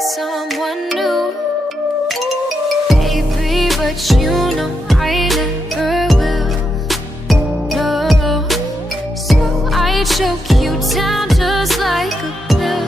find someone new, baby, but you know I never will. No, so I choke you down just like a pill.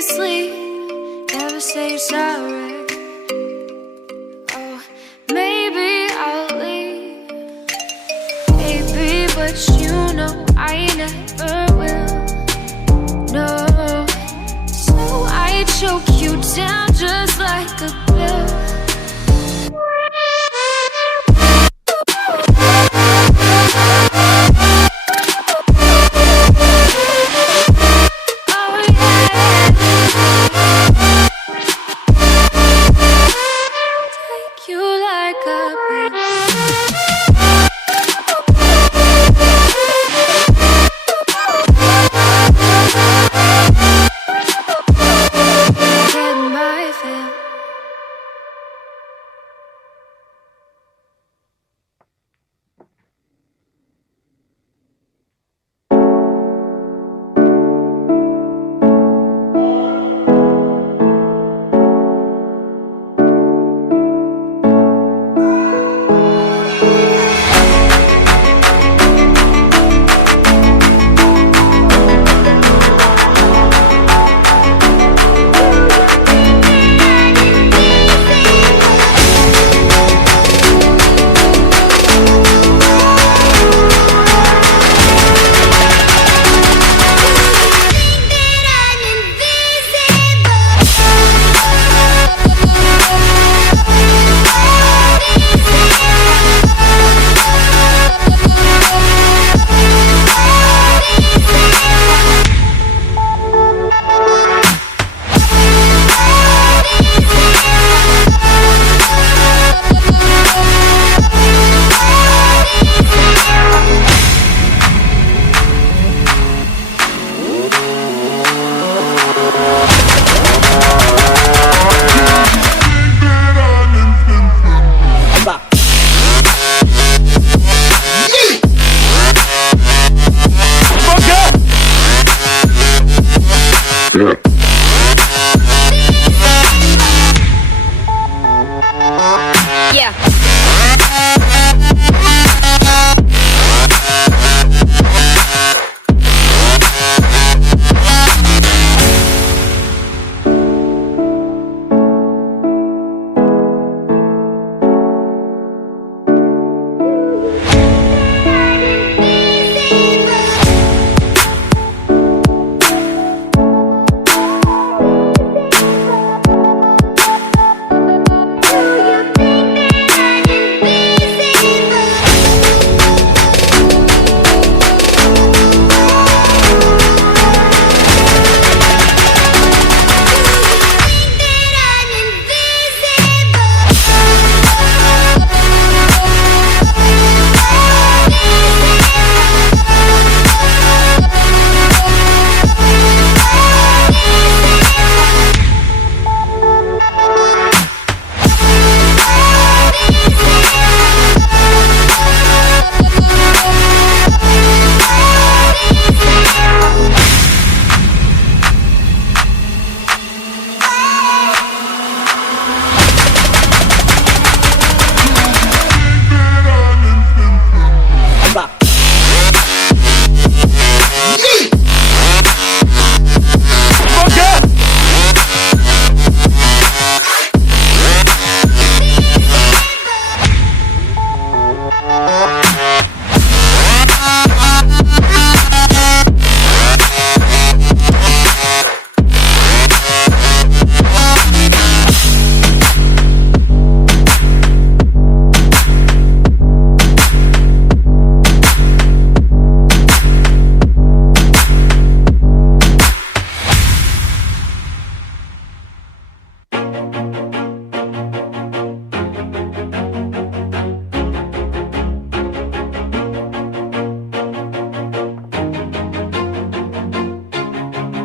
Sleep, never say sorry. Oh, maybe I'll leave, baby, but you know I never will. No, so I choke you down just like a pill.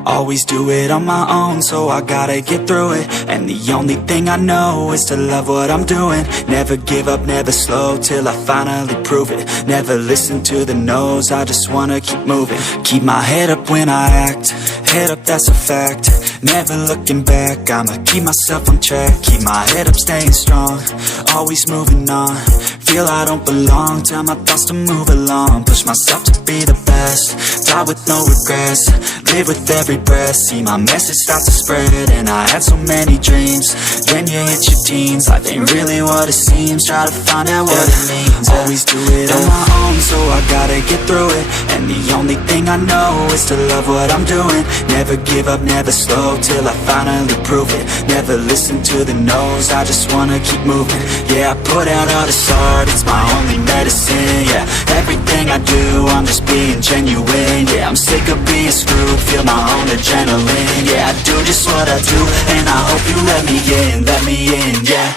Always do it on my own, so I gotta get through it. And the only thing I know is to love what I'm doing. Never give up, never slow, till I finally prove it. Never listen to the no's, I just wanna keep moving. Keep my head up when I act, head up, that's a fact. Never looking back, I'ma keep myself on track. Keep my head up, staying strong, always moving on. Feel I don't belong, tell my thoughts to move along. Push myself to be the best, die with no regrets. Live with every breath, see my message start to spread. And I had so many dreams, then you hit your teens. Life ain't really what it seems, try to find out what it means. Always do it on my own, so I gotta get through it. And the only thing I know is to love what I'm doing. Never give up, never slow, till I finally prove it. Never listen to the no's, I just wanna keep moving. Yeah, I put out all this art, it's my only medicine. Yeah, everything I do, I'm just being genuine. Yeah, I'm sick of being screwed, feel my own adrenaline. Yeah, I do just what I do, and I hope you let me in, yeah.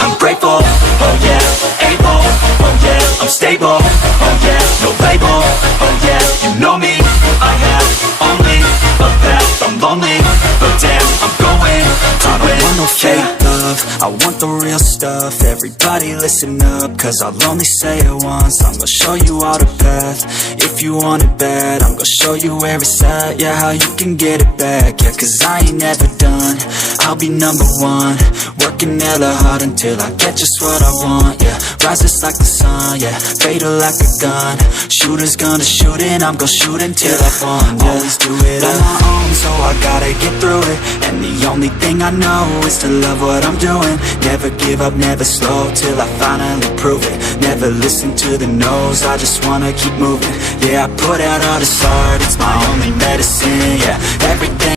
I'm grateful, oh yeah, able, oh yeah, I'm stable, oh yeah, no label, oh yeah, you know me, I have only a path, I'm lonely, but damn, I'm going to win. I don't want no fake love, I want the real stuff. Everybody listen up, cause I'll only say it once. I'm gonna show you all the path, if you want it bad. I'm gonna show you where it's at, yeah, how you can get it back. Yeah, cause I ain't never done, I'll be number one. Working hella hard until I get just what I want, yeah. Rises like the sun, yeah, fatal like a gun. Shooter's gonna shoot and I'm gonna shoot until I won, yeah. Always do it on my own, so I gotta get through it. And the only thing I know is to love what I'm doing. Never give up, never slow, till I finally prove it. Never listen to the no's, I just wanna keep moving. Yeah, I put out all this art, it's my only medicine. Yeah, everything